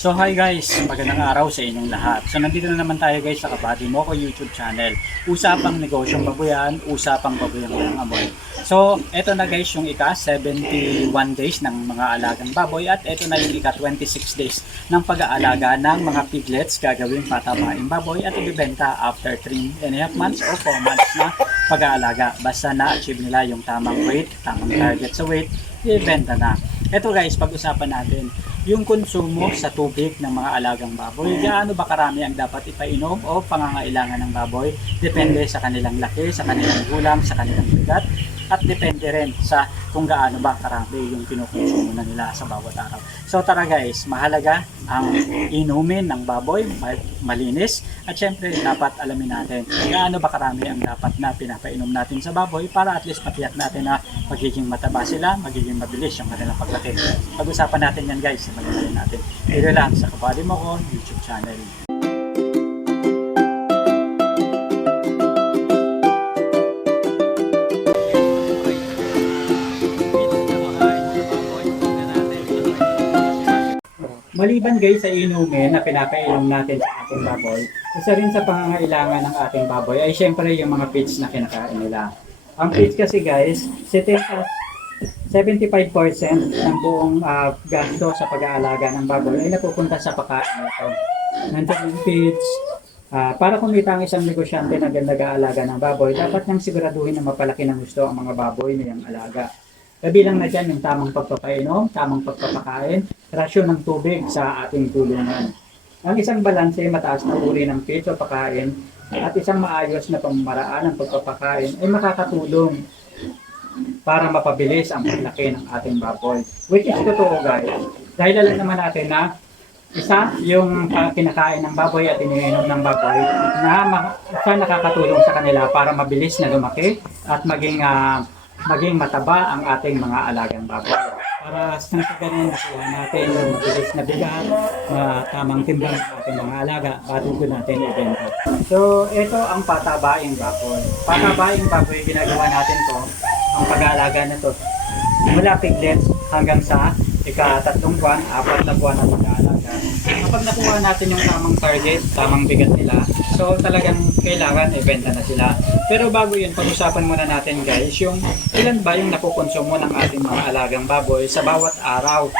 So hi guys, magandang araw sa inyong lahat. So nandito na naman tayo guys sa Kabady Moko YouTube channel. Usapang negosyong babuyan, usapang babuyang walang amoy. So eto na guys yung ika 71 days ng mga alagang baboy at eto na yung ika 26 days ng pag-aalaga ng mga piglets gagawing patabaing baboy at ibibenta after 3 and a half months or 4 months na pag-aalaga. Basta na-achieve nila yung tamang weight, tamang target sa weight, ibenta na. Eto guys, pag-usapan natin yung konsumo sa tubig ng mga alagang baboy. Gaano ba karami ang dapat ipainom o pangangailangan ng baboy? Depende sa kanilang laki, sa kanilang gulang, sa kanilang bigat, at depende rin sa kung gaano ba karami yung kinukonsumo na nila sa bawat araw. So tara guys, mahalaga ang inumin ng baboy, ma- malinis, at syempre dapat alamin natin gaano ba karami ang dapat na pinapainom natin sa baboy para at least matiyak natin na magiging mataba sila, magiging mabilis yung kanilang paglaki. Pag-usapan natin yan guys, simulan natin. Dito lang sa Kabady Mo Ko YouTube channel. Maliban guys sa inumin na pinapainom natin sa ating baboy, isa rin sa pangangailangan ng ating baboy ay syempre yung mga feeds na kinakain nila. Ang feeds kasi guys, sitting sa 75% ng buong ah, gasto sa pag-aalaga ng baboy ay napupunta sa pagkain nito. Nandiyan yung feeds, ah, para kumita ang isang negosyante na nag-aalaga ng baboy, dapat niyang siguraduhin na mapalaki ng gusto ang mga baboy na yung alaga. Kabilang na dyan yung tamang pagpapainom, tamang pagpapakain, rasyon ng tubig sa ating tulungan. Ang isang balanse, mataas na uri ng feeds o pagkain at isang maayos na pamamaraan ng pagpapakain ay makakatulong para mapabilis ang paglaki ng ating baboy. Which is totoo guys. Dahil alam naman natin na isa yung uh, kinakain ng baboy at iniinom ng baboy na isa nakakatulong sa kanila para mabilis na lumaki at maging ah, maging mataba ang ating mga alagang baboy. Para sa ganun nakuha natin yung mabilis na bigat, na tamang timbang ng ating mga alaga bago ko natin ibenta. So, ito ang patabaing baboy. Patabaing baboy, ginagawa natin to, ang pag-aalaga na to. Mula piglets hanggang sa ika-tatlong buwan, apat na buwan na pag-aalaga. Kapag nakuha natin yung tamang target, tamang bigat nila, so talagang kailangan ibenta na sila. Pero bago yun, pag-usapan muna natin guys, yung ilan ba yung nakukonsumo ng ating mga alagang baboy sa bawat araw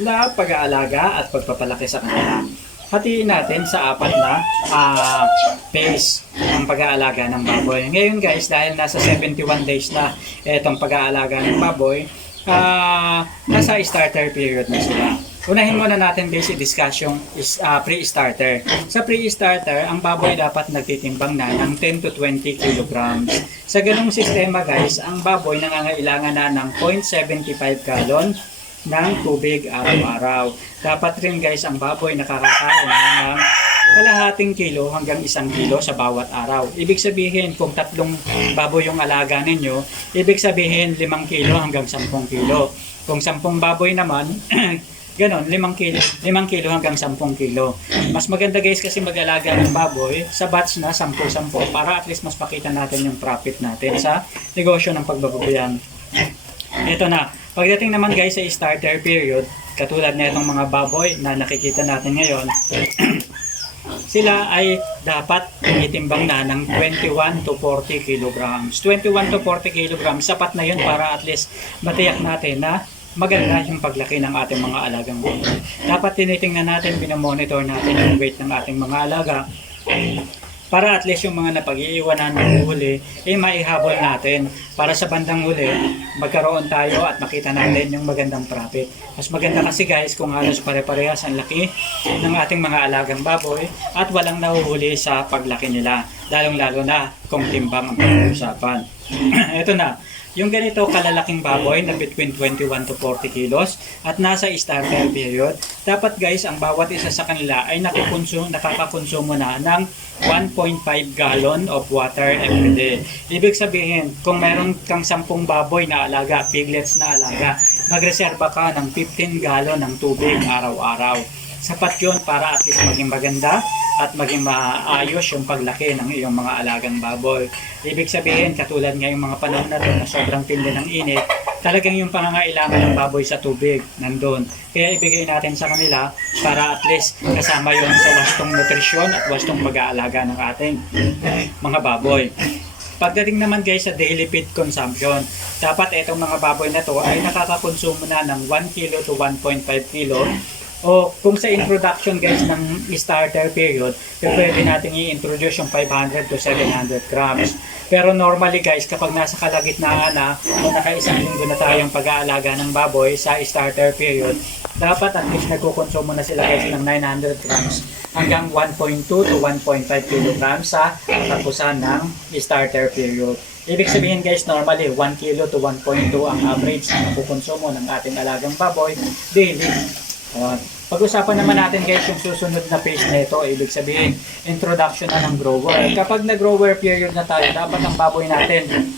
na pag-aalaga at pagpapalaki sa kanila. Hatiin natin sa apat na ah, phase ng pag-aalaga ng baboy. Ngayon guys, dahil nasa 71 days na itong pag-aalaga ng baboy, ah, nasa starter period na sila. Unahin muna natin guys i-discuss is, ah, pre-starter. Sa pre-starter, ang baboy dapat nagtitimbang na ng 10 to 20 kilograms. Sa ganung sistema guys, ang baboy nangangailangan na ng 0.75 gallon ng tubig araw-araw. Dapat rin guys ang baboy nakakakain ng kalahating kilo hanggang isang kilo sa bawat araw. Ibig sabihin kung tatlong baboy yung alaga ninyo, ibig sabihin limang kilo hanggang sampung kilo. Kung sampung baboy naman, ganon, limang kilo, limang kilo hanggang sampung kilo. Mas maganda guys kasi mag-alaga ng baboy sa batch na 10-10 para at least mas makita natin yung profit natin sa negosyo ng pagbababoyan. Ito na. Pagdating naman guys sa starter period, katulad na itong mga baboy na nakikita natin ngayon, sila ay dapat tinitimbang na ng 21 to 40 kilograms. 21 to 40 kilograms, sapat na yun para at least matiyak natin na maganda yung paglaki ng ating mga alagang baboy. Dapat tinitingnan natin, binomonitor natin yung weight ng ating mga alaga para at least yung mga napag-iiwanan ng huli, eh maihabol natin para sa bandang huli, magkaroon tayo at makita natin yung magandang profit. Mas maganda kasi guys kung halos pare-parehas ang laki ng ating mga alagang baboy at walang nahuhuli sa paglaki nila, lalong-lalo na kung timbang ang pag-uusapan. Ito na, yung ganito kalalaking baboy na between 21 to 40 kilos at nasa starter period, dapat guys ang bawat isa sa kanila ay nakukonsumo, nakakakonsumo na ng 1.5 gallon of water every day. Ibig sabihin, kung meron kang 10 baboy na alaga, piglets na alaga, magreserba ka ng 15 gallon ng tubig araw-araw. Sapat yun para at least maging maganda at maging maayos yung paglaki ng iyong mga alagang baboy. Ibig sabihin, katulad ngayong mga panahon na to na sobrang tindi ng init, talagang yung pangangailangan ng baboy sa tubig nandun. Kaya ibigay natin sa kanila para at least kasama yun sa wastong nutrisyon at wastong pag-aalaga ng ating mga baboy. Pagdating naman guys sa daily feed consumption, dapat itong mga baboy na to ay nakakakonsumo na ng 1 kilo to 1.5 kilo o kung sa introduction guys ng starter period, pwede natin i-introduce yung 500 to 700 grams. Pero normally guys, kapag nasa kalagitnaan na o nakaisang linggo na tayong pag-aalaga ng baboy sa starter period, dapat at least nagkukonsumo na sila guys ng 900 grams hanggang 1.2 to 1.5 kilograms sa katapusan ng starter period. Ibig sabihin guys, normally 1 kilo to 1.2 ang average na nakukonsumo ng ating alagang baboy daily. Uh, pag-usapan naman natin guys yung susunod na phase na ito, ibig sabihin introduction na ng grower. Kapag nag-grower period na tayo, dapat ang baboy natin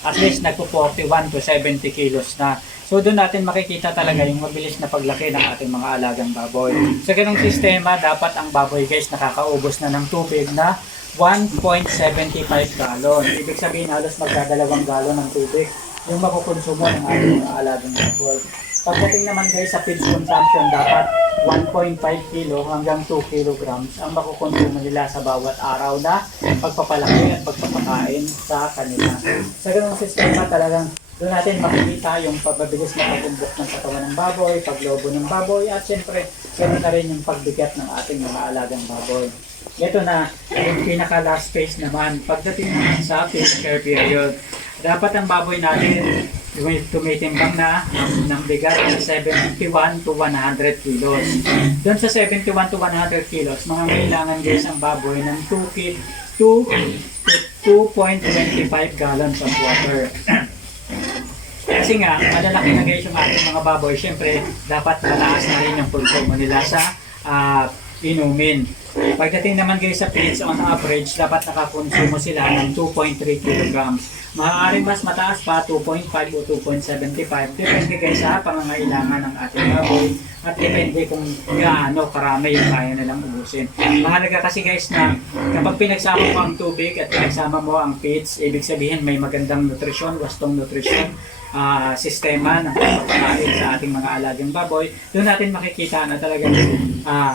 at least nagpo 41 to 70 kilos na. So doon natin makikita talaga yung mabilis na paglaki ng ating mga alagang baboy. Sa ganong sistema, dapat ang baboy guys nakakaubos na ng tubig na 1.75 galon. Ibig sabihin halos magdadalawang galon ng tubig yung makukonsumo ng ating mga alagang baboy. Pagdating naman guys sa feed consumption, dapat 1.5 kilo hanggang 2 kilograms ang makukonsumo nila sa bawat araw na pagpapalaki at pagpapakain sa kanila. Sa ganung sistema talagang doon natin makikita yung pagbibilis na pagbumbok ng katawan ng baboy, paglobo ng baboy, at syempre, ganoon na rin yung pagbigat ng ating mga alagang baboy. Ito na, yung pinaka last phase naman, pagdating naman sa feed care period, dapat ang baboy natin tumitimbang na ng bigat na 71 to 100 kilos. Doon sa 71 to 100 kilos, mga kailangan guys ang baboy ng 2 ki 2 to 2.25 gallons of water. Kasi nga, malalaki na guys yung ating mga baboy, syempre, dapat mataas na rin yung konsumo nila sa ah, inumin. Pagdating naman guys sa feeds, on average, dapat nakakonsumo sila ng 2.3 kilograms. Maaaring mas mataas pa, 2.5 o 2.75. Depende guys sa pangangailangan ng ating baboy at depende kung gaano karami yung kaya nilang ubusin. Mahalaga kasi guys na kapag pinagsama mo ang tubig at pinagsama mo ang feeds, ibig sabihin may magandang nutrisyon, wastong nutrisyon, ah, sistema ng pagpapakain sa ating mga alagang baboy, doon natin makikita na talagang ah,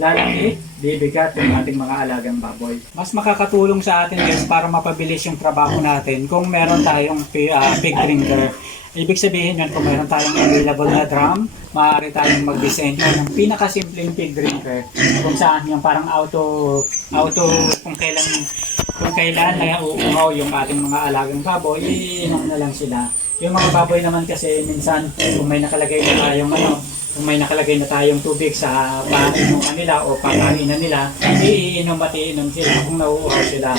lalaki, bibigat yung ating mga alagang baboy. Mas makakatulong sa atin guys para mapabilis yung trabaho natin kung meron tayong ah, pig drinker. Ibig sabihin yun, kung meron tayong available na drum, maaari tayong mag-disenyo ng pinakasimpleng pig drinker kung saan yung parang auto, auto kung kailan kung kailan na uuhaw yung ating mga alagang baboy, iinom na lang sila. Yung mga baboy naman kasi minsan kung may nakalagay na tayong ano, kung may nakalagay na tayong tubig sa painuman nila o pakainan nila, iinom at iinom sila kung nauuhaw sila.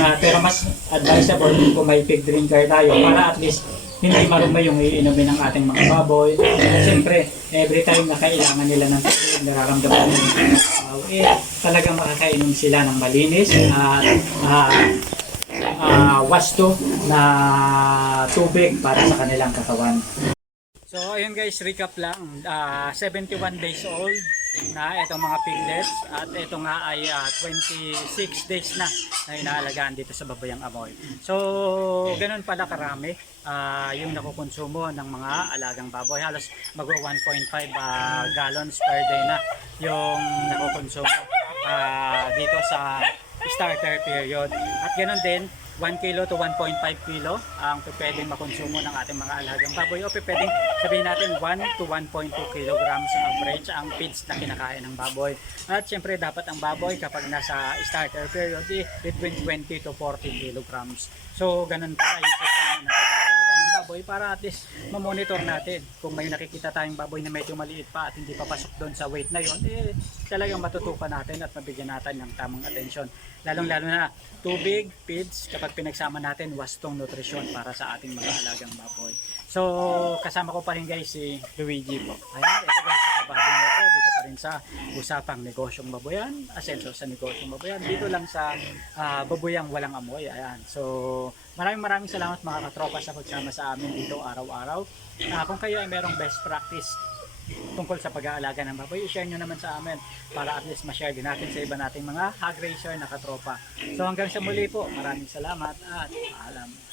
Ah, pero mas advisable kung may pig drinker tayo para at least hindi marumi yung iinumin ng ating mga baboy. Siyempre, every time na kailangan nila ng tubig, nararamdaman nila uh, eh, talagang makakainom sila ng malinis at ah, ah, wasto na tubig para sa kanilang katawan. So ayun guys, recap lang. Ah, 71 days old na itong mga piglets at ito nga ay ah, 26 days na na inaalagaan dito sa Babayang Amoy. So ganun pala karami ah, yung nakukonsumo ng mga alagang baboy. Halos mag 1.5 ah, gallons per day na yung nakukonsumo ah, dito sa starter period. At ganun din, 1 kilo to 1.5 kilo ang pwedeng makonsumo ng ating mga alagang baboy o pwedeng sabihin natin 1 to 1.2 kilograms ang average ang feeds na kinakain ng baboy. At syempre dapat ang baboy kapag nasa starter period eh, between 20 to 40 kilograms. So ganun pala yung sistema ng pag-aalaga ng baboy para at least mamonitor natin kung may nakikita tayong baboy na medyo maliit pa at hindi papasok doon sa weight na yon eh talagang matutukan natin at mabigyan natin ng tamang atensyon. Lalong lalo na tubig, feeds, kapag pinagsama natin wastong nutrisyon para sa ating mga alagang baboy. So, kasama ko pa rin guys si Luigi po. Ayan, ito guys kabado mo ko. Dito pa rin sa usapang negosyong baboyan, asenso sa negosyong baboyan. Dito lang sa ah, baboyang walang amoy. Ayan. So, maraming maraming salamat mga katropa sa pagsama sa amin dito araw-araw. Ah, kung kayo ay merong best practice tungkol sa pag-aalaga ng baboy, i-share nyo naman sa amin para at least ma-share din natin sa iba nating mga hog racer na katropa. So hanggang sa muli po, maraming salamat at paalam.